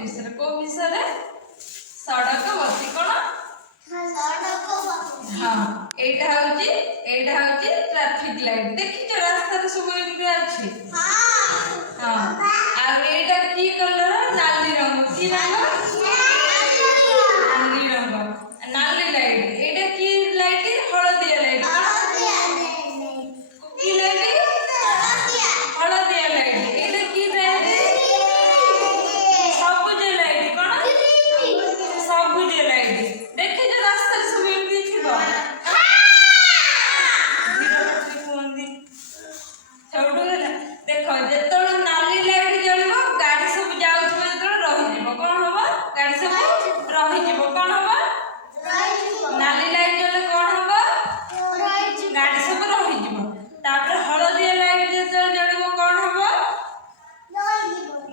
विषय को विषय सड़क बत्ती कौन हाँ एटा होची ट्रैफिक लाइट देखि रास्ता रे सब एमती अछि हाँ आ एटा की कलर नाली रंग की रंग नाली रंग नाली लाइट एटा की लाइट हळदिया लाइट की लाइट हळदिया लाइट एटा की लाइट सबुज लाइट कोन सबुज लाइट देखि रास्ता रे सब एमती छिबो देखो जो नाली लाइट जलिब गाड़ी सब जाऊँ रही कौन हम गाड़ी सब रही कौन हम नाली लाइट जले कौन हम गाड़ी सब रही हलदिया लाइट जो जलिब कौन हम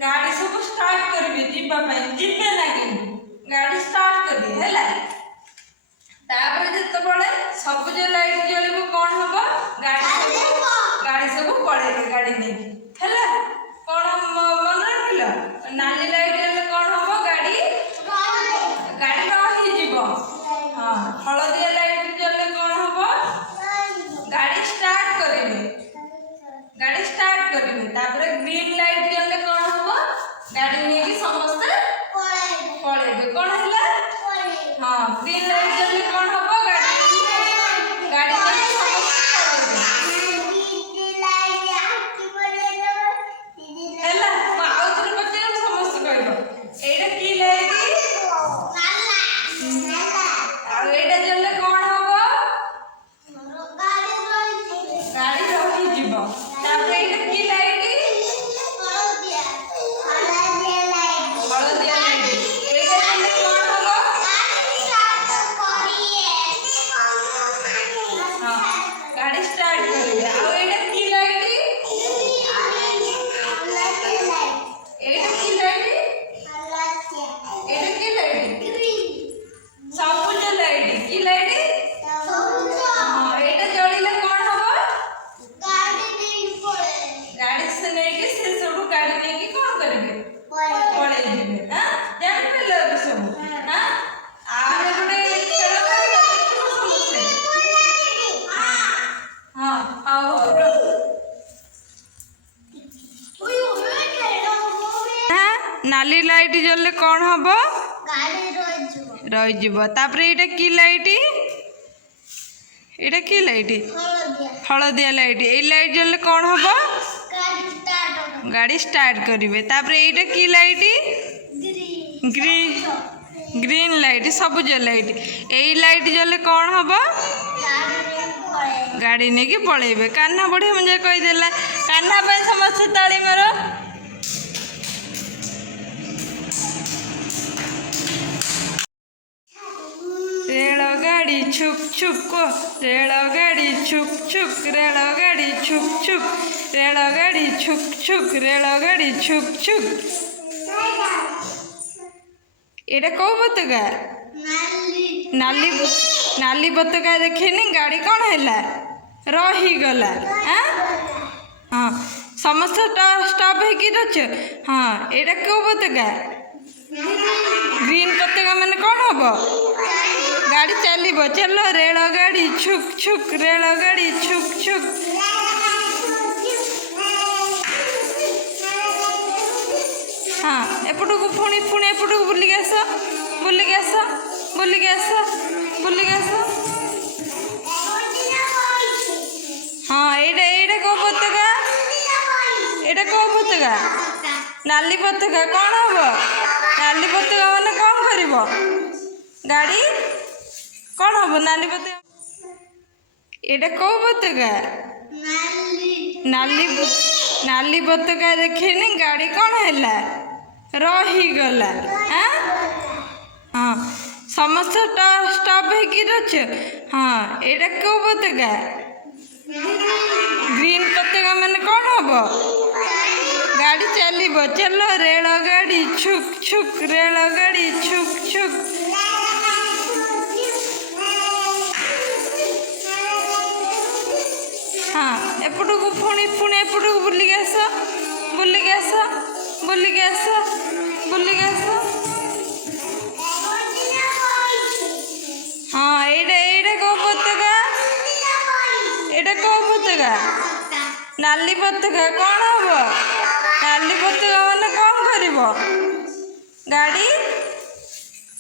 गाड़ी सब स्टार्ट करेंगे जीवे लगे गाड़ी स्टार्ट करेंगे है जिते सबुज लाइट जलिब कौन हम गाड़ी सब पड़े गाड़ी नहीं है कौन मन रख नाली लाइट कौन हम गाड़ी रही हाँ हलदिया लाइट जले कौन हम गाड़ी स्टार्ट करेंगे ग्रीन लाइट जले कौन हम गाड़ी नहीं समस्ते पड़े कौन है हाँ ग्रीन लाइट जले कौन हम नाली लाइट जले कौन हम रही एटा की लाइट हलदिया लाइट ए लाइट जले कौन हम गाड़ी स्टार्ट करेंगे एटा की लाइट ग्रीन लाइट सबुज लाइट ए लाइट जले कौन हम गाड़ी नहीं कि पलैबे कान्हा बढ़िया मजा कहीदेला कान्हा समस्त ताली मार रेलगाड़ी छुक छुक को रेलगाड़ी छुक छुक रेलगाड़ी छुक छुक रेलगाड़ी छुक छुक रेलगाड़ी छुक छुक एटा कौ पताका नाली नाली पताका देखेनी गाड़ी कौन है रहीगला हाँ समस्त स्टॉप है हाँ एटा कौ पताका ग्रीन पताका मैंने कौन हम गाड़ी चलो चलो रेलगाड़ी छुक छुक रेलगाड़ी छुक छुक हाँ एपटू पुणी पुणी एपटू बुलिक आस बुलिक आस बुलिक आस बुलिक आस हाँ एटा कौ पताका एटा कौ पताका नाली पताका कौन हम नाली पताका मैंने कौन कर गाड़ी कौन हम नाली पताका एटा कौ पताका नाली पताका देखेनी गाड़ी कौन है रहीगला हाँ समस्त स्टॉप है हाँ एटा कौ पताका ग्रीन पताका मैंने कौन हम गाड़ी चलो रेलगाड़ी छुक छुक रेलगाड़ी छुक छुक हाँ एपटू पुणी पुणी एपटू बुलिक आस बुलिक आस बुलिक आस बुलिक आस ଏଇଟା କୋଉ ପତାକା? ନାଲି ପତାକା। କ'ଣ ହବ? ନାଲି ପତାକା ମାନେ କ'ଣ କରିବ? ଗାଡ଼ି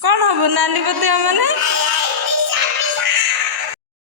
କ'ଣ ହବ? ନାଲି ପତାକା ମାନେ